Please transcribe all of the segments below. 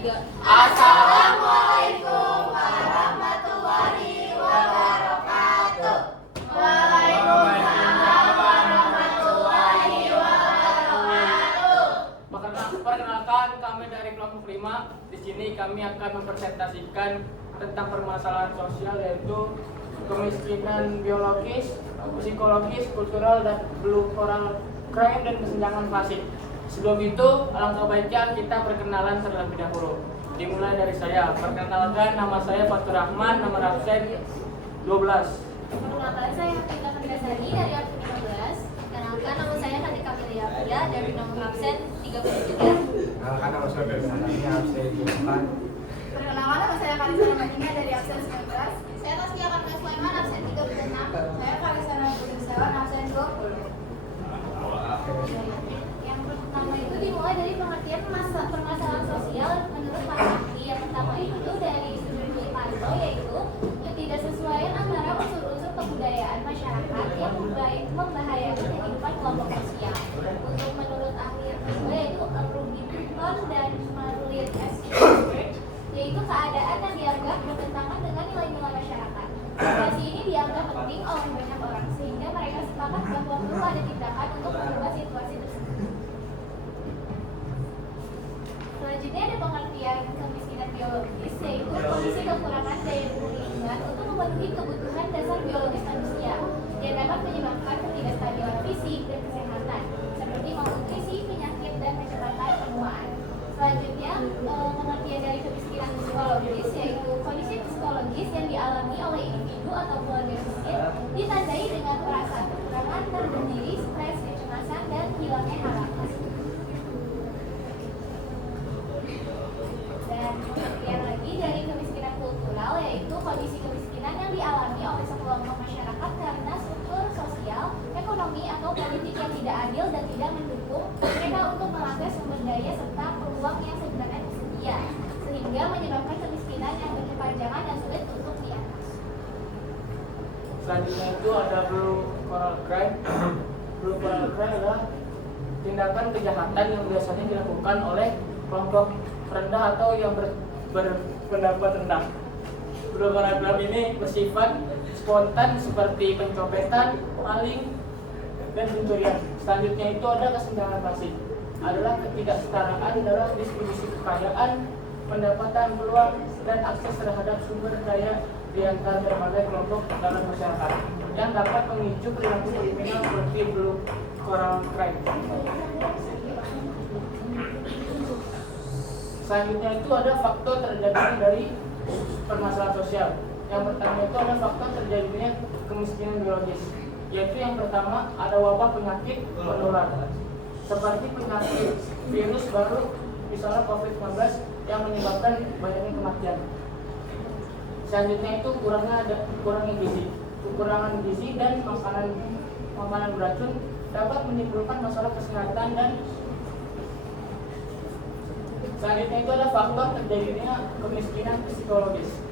3. Assalamualaikum warahmatullahi wabarakatuh. Waalaikumsalam warahmatullahi wabarakatuh. Perkenalkan, kami dari kelompok 5. Di sini kami akan mempresentasikan tentang permasalahan sosial, yaitu kemiskinan biologis, psikologis, kultural, dan blue coral crime dan kesenjangan klasik. Sebelum itu, alangkah baiknya kita perkenalan terlebih dahulu. Dimulai dari saya. Perkenalkan, nama saya Fatur Rahman, nomor absen 12. Perkenalkan, saya Hafida Kandasari dari absen 15. Perkenalkan, nama saya Hadika Milia dari nomor absen 33. Perkenalkan, nama saya Bersani, absen 4. Perkenalkan, nama saya Karisana Madina dari absen 19. Saya Taskia Karna Sulaiman, absen 36. Saya Karisana Budisawan, absen 20. Yang pertama itu dimulai dari pengertian permasalahan sosial menurut para ahli. Yang pertama itu dari Sudirman Parto, yaitu ketidaksesuaian antara unsur-unsur kebudayaan masyarakat yang membahayakan kehidupan kelompok sosial. Untuk menurut ahli yang kedua yaitu Rubicon dan Marulian S. yaitu keadaan yang dianggap bertentangan dengan nilai-nilai masyarakat. Situasi ini dianggap penting oleh banyak orang sehingga mereka sepakat bahwa perlu ada tindakan untuk mengubah situasi tersebut. Selanjutnya ada pengertian kemiskinan biologis, yaitu kondisi kekurangan daya beli ingat untuk memenuhi kebutuhan dasar biologis manusia yang dapat menyebabkan ketidakstabilan fisik dan kesehatan, seperti malnutrisi, penyakit, dan kecepatan penuaan. Selanjutnya, pengertian dari kemiskinan psikologis, yaitu kondisi psikologis yang dialami oleh individu atau keluarga miskin, ditandai dengan perasaan kekurangan, terdiri, stres, kecemasan, dan hilangnya harapan. Dan pengertian lagi dari kemiskinan kultural, yaitu kondisi kemiskinan yang dialami oleh sekelompok masyarakat karena struktur sosial, ekonomi, atau politik yang tidak adil dan tidak mendukung mereka untuk mengakses sumber daya serta peluang yang sebenarnya tersedia, sehingga menyebabkan kemiskinan yang berkepanjangan dan sulit untuk diatasi. Selanjutnya itu ada blue coral crime. Blue coral crime adalah tindakan kejahatan yang biasanya dilakukan oleh kelompok rendah atau yang berpendapat rendah. Blue coral crime ini bersifat spontan seperti pencopetan, maling, dan pencurian. Selanjutnya itu ada kesenjangan klasik, adalah ketidaksetaraan dalam distribusi kekayaan, pendapatan, peluang, dan akses terhadap sumber daya di antara berbagai kelompok dalam masyarakat yang dapat memicu perilaku kriminal seperti blue coral crime. Selanjutnya itu ada faktor terjadinya dari permasalahan sosial. Yang pertama itu ada faktor terjadinya kemiskinan biologis, yaitu yang pertama ada wabah penyakit menular seperti penyakit virus baru, misalnya COVID-19 yang menyebabkan banyaknya kematian. Selanjutnya itu kurangnya gizi. Kekurangan gizi dan makanan beracun dapat menimbulkan masalah kesehatan. Dan selanjutnya itu ada faktor terjadinya kemiskinan psikologis.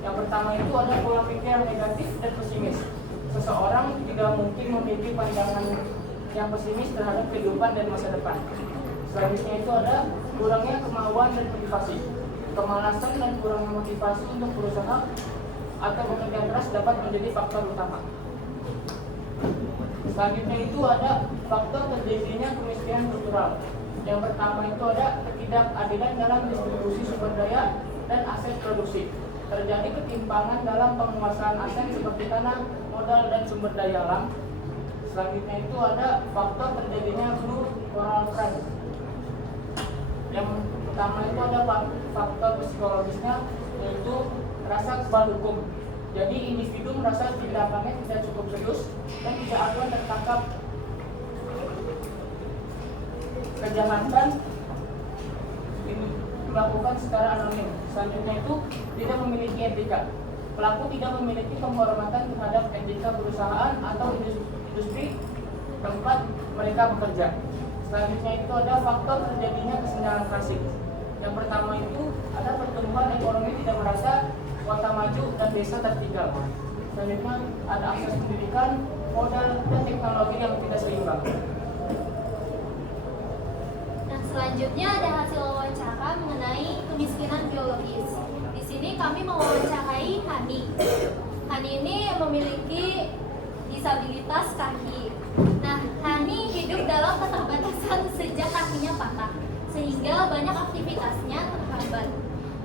Yang pertama itu ada pola pikir yang negatif dan pesimis. Seseorang tidak mungkin memiliki pandangan yang pesimis terhadap kehidupan dan masa depan. Selanjutnya itu ada kurangnya kemauan dan motivasi. Kemalasan dan kurangnya motivasi untuk berusaha atau bekerja keras dapat menjadi faktor utama. Selanjutnya itu ada faktor terjadinya kemiskinan kultural. Yang pertama itu ada ketidakadilan dalam distribusi sumber daya dan aset produksi. Terjadi ketimpangan dalam penguasaan aset seperti tanah, modal, dan sumber daya alam. Selanjutnya itu ada faktor terjadinya blue coral crime. Yang pertama itu ada faktor psikologisnya, yaitu rasa kebal hukum. Jadi individu merasa tindakannya tidak cukup serius dan tidak akan tertangkap. Kejahatan ini dilakukan secara anonim. Selanjutnya itu tidak memiliki etika. Pelaku tidak memiliki penghormatan terhadap etika perusahaan atau industri tempat mereka bekerja. Selanjutnya itu ada faktor terjadinya kesenjangan klasik. Yang pertama itu ada pertumbuhan ekonomi tidak merata, kota maju dan desa tertinggal. Selanjutnya ada akses pendidikan, modal, dan teknologi yang tidak seimbang. Selanjutnya ada hasil wawancara wawancara mengenai kemiskinan biologis. Di sini kami mewawancarai Hani. Hani ini memiliki disabilitas kaki. Nah, Hani hidup dalam keterbatasan sejak kakinya patah, sehingga banyak aktivitasnya terhambat.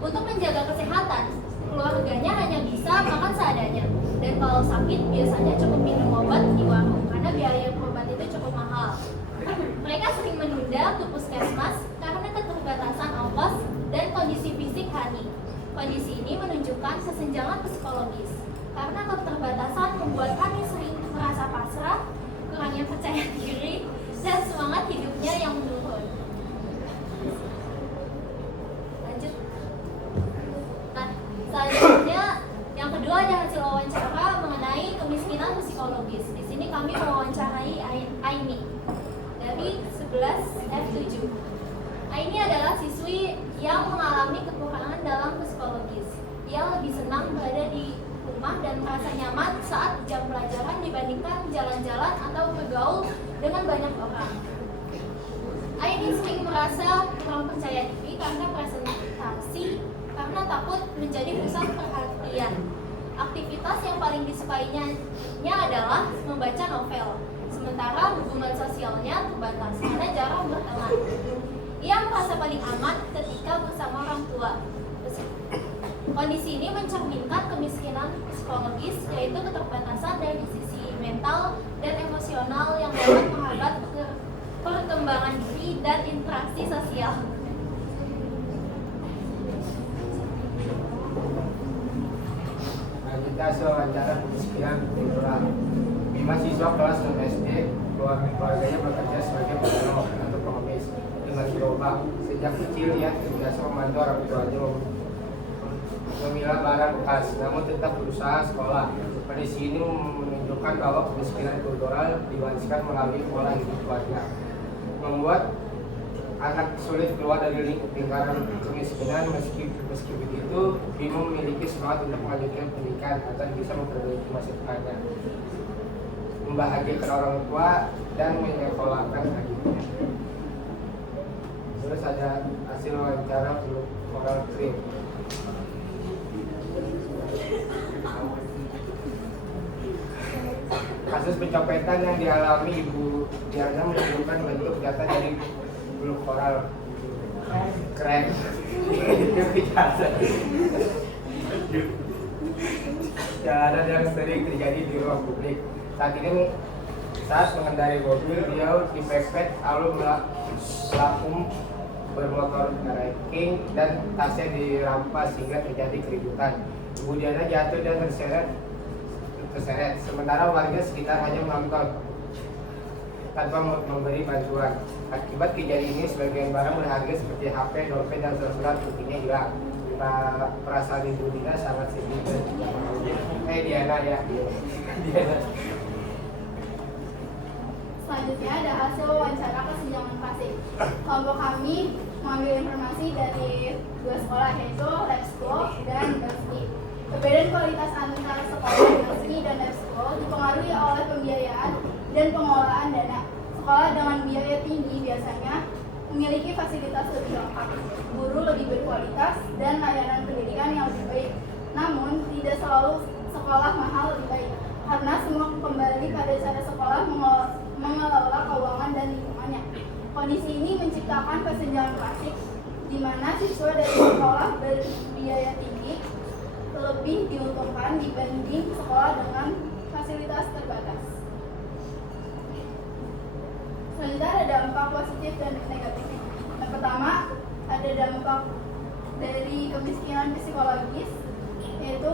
Untuk menjaga kesehatan, keluarganya hanya bisa makan seadanya. Dan kalau sakit, biasanya cukup minum obat di warung, karena biaya obat itu cukup mahal. Mereka sering menunda ke puskesmas karena keterbatasan ongkos dan kondisi fisik Hani. Kondisi ini menunjukkan kesenjangan psikologis. Karena keterbatasan membuat Hani sering merasa pasrah, kurangnya percaya diri, dan semangat hidupnya yang menurun. Lanjut. Nah, selanjutnya yang kedua ada hasil wawancara mengenai kemiskinan psikologis. Di sini kami mewawancarai Aini dari 11F7. Aini adalah siswi yang mengalami kekurangan dalam psikologis. Ia lebih senang berada di rumah dan merasa nyaman saat jam pelajaran dibandingkan jalan-jalan atau bergaul dengan banyak orang. Aini sering merasa kurang percaya diri karena presentasi, karena takut menjadi pusat perhatian. Aktivitas yang paling disukainya adalah membaca novel, sementara hubungan sosialnya terbatas karena jarang berteman. Ia merasa paling aman ketika bersama orang tua. Kondisi ini mencerminkan kemiskinan psikologis, yaitu keterbatasan dari sisi mental dan emosional yang dapat menghambat perkembangan diri dan interaksi sosial. Kita wawancara kemiskinan kultural. 5 siswa kelas 6 SD, keluarganya bekerja sebagai pedulung atau pengemis dengan gerobak. Sejak kecil ia terbiasa membantu orang tuanya memilah barang bekas, namun tetap berusaha sekolah. Kondisi ini menunjukkan bahwa kemiskinan kultural diwariskan melalui pola hidup keluarga, membuat anak sulit keluar dari lingkaran kemiskinan. Meski begitu, Bimo memiliki semangat untuk melanjutkan pendidikan agar bisa memperbaiki masa depannya, membahagiakan orang tua, dan menyekolahkan adiknya. Terus ada hasil wawancara untuk oral krim. Kasus pencopetan yang dialami Ibu Diana menunjukkan bentuk nyata dari bulu koral. Keren. Itu biasa. Jalanan yang sering terjadi di ruang publik. Saat mengendarai mobil, dia dipepet lalu melakukan bermotor ranking dan tasnya dirampas hingga terjadi keributan. Ibu Diana jatuh dan terseret. Sementara warga sekitar hanya menonton tanpa memberi bantuan. Akibat kejadian ini, sebagian barang berharga seperti HP, dompet, dan surat buktinya hilang. Perasaan Ibu Diana sangat sedih dan tidak mau. Diana ya. Diana. Selanjutnya ada hasil wawancara kesenjangan klasik. Kelompok kami mengambil informasi dari 2 sekolah, yaitu Lab School dan Basmi. Perbedaan kualitas antara sekolah Basmi dan Lab School dipengaruhi oleh pembiayaan dan pengelolaan dana. Sekolah dengan biaya tinggi biasanya memiliki fasilitas lebih lengkap, guru lebih berkualitas, dan layanan pendidikan yang lebih baik. Namun, tidak selalu sekolah mahal lebih baik, karena semua kembali pada cara sekolah mengelola keuangan dan lingkungannya. Kondisi ini menciptakan kesenjangan klasik, di mana siswa dari sekolah berbiaya tinggi lebih diuntungkan dibanding sekolah dengan fasilitas terbatas. Selanjutnya ada dampak positif dan negatif. Yang pertama, ada dampak dari kemiskinan psikologis, yaitu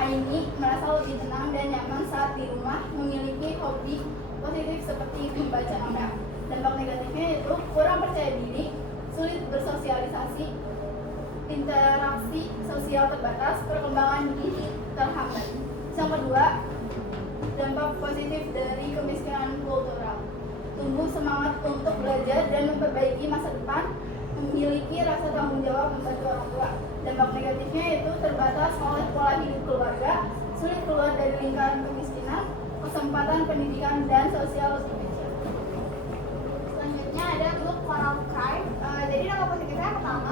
Aini merasa lebih tenang dan nyaman saat di rumah, memiliki hobi positif seperti membaca novel. Dampak negatifnya yaitu kurang percaya diri, sulit bersosialisasi, interaksi sosial terbatas, perkembangan diri terhambat. Yang kedua, dampak positif dari kemiskinan kultural, tumbuh semangat untuk belajar dan memperbaiki masa depan, memiliki rasa tanggung jawab membantu orang tua. Dampak negatifnya yaitu terbatas oleh pola hidup keluarga, sulit keluar dari lingkaran kemiskinan, kesempatan pendidikan dan sosial lebih kecil. Selanjutnya ada grup Coral Crime. Jadi dampak positifnya yang pertama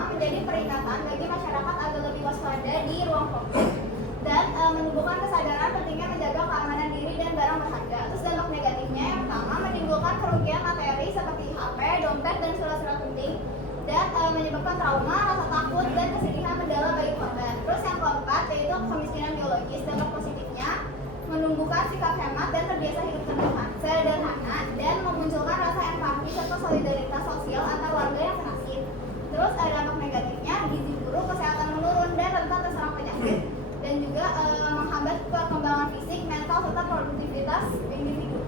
menyebabkan trauma, rasa takut, dan kesedihan mendalam bagi korban. Terus yang keempat yaitu kemiskinan biologis. Dampak positifnya menumbuhkan sikap hemat dan terbiasa hidup sederhana dan memunculkan rasa empati serta solidaritas sosial antar warga yang senasib. Terus ada dampak negatifnya, gizi buruk, kesehatan menurun dan rentan terserang penyakit, dan juga menghambat perkembangan fisik, mental serta produktivitas individu.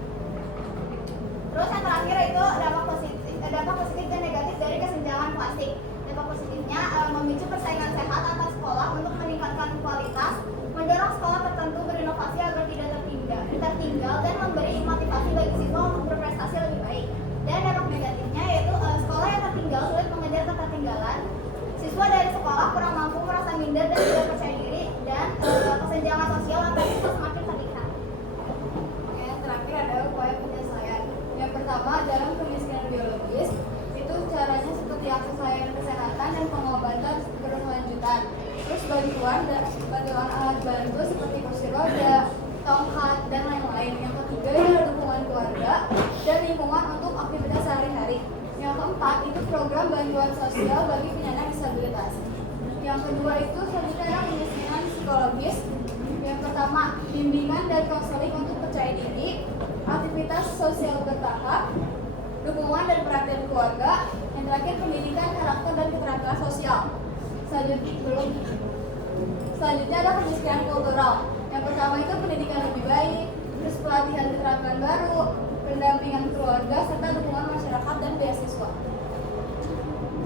Terus yang terakhir itu dampak positif dan negatif dari kesenjangan klasik. Dampak positifnya memicu persaingan sehat antar sekolah untuk meningkatkan kualitas, mendorong sekolah tertentu berinovasi agar tidak tertinggal dan memberi motivasi bagi siswa untuk berprestasi lebih baik. Dan dampak negatifnya yaitu sekolah yang tertinggal sulit mengejar ketertinggalan, siswa dari sekolah kurang mampu, merasa minder dan tidak percaya diri, dan kesenjangan sosial antar siswa semakin terlihat. Yang terakhir adalah upaya penyelesaian. Yang pertama, dalam kemiskinan biologis itu caranya seperti akses layanan kesehatan dan pengobatan berkelanjutan. Terus bantuan alat bantu seperti kursi roda, tongkat, dan lain-lain. Yang ketiga adalah dukungan keluarga dan lingkungan untuk aktivitas sehari-hari. Yang keempat itu program bantuan sosial bagi penyandang disabilitas. Yang kedua itu selanjutnya adalah kemiskinan psikologis. Yang pertama, bimbingan dan konseling untuk percaya diri, aktivitas sosial bertahap, dukungan dan perhatian keluarga. Yang terakhir, pendidikan karakter dan keterampilan sosial. Selanjutnya ada kemiskinan kultural. Yang pertama itu pendidikan lebih baik, terus pelatihan keterampilan baru, pendampingan keluarga, serta dukungan masyarakat dan beasiswa.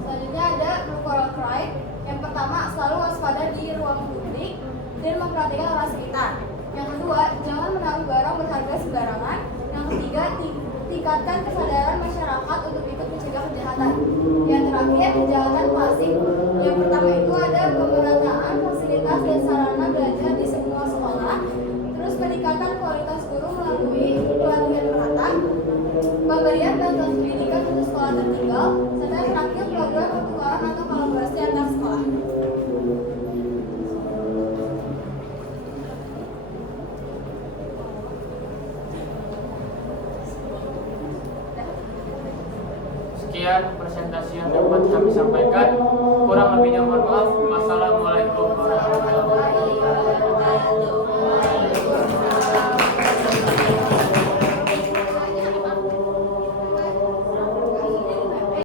Selanjutnya ada blue coral crime. Yang pertama, selalu waspada di ruang publik dan memperhatikan orang sekitar. Yang kedua, jangan menaruh barang berharga sembarangan. Yang ketiga, tingkatkan kesadaran masyarakat untuk ikut mencegah kejahatan. Yang terakhir, kejahatan klasik. Yang pertama itu ada pemerataan fasilitas dan sarana belajar di semua sekolah. Terus peningkatan kualitas guru melalui pelatihan merata, pemberian bantuan pendidikan untuk sekolah tertinggal, serta yang terakhir program pertukaran atau kolaborasi antar sekolah. Sekian presentasi yang dapat kami sampaikan. Kurang lebihnya mohon maaf. Wassalamualaikum warahmatullahi wabarakatuh.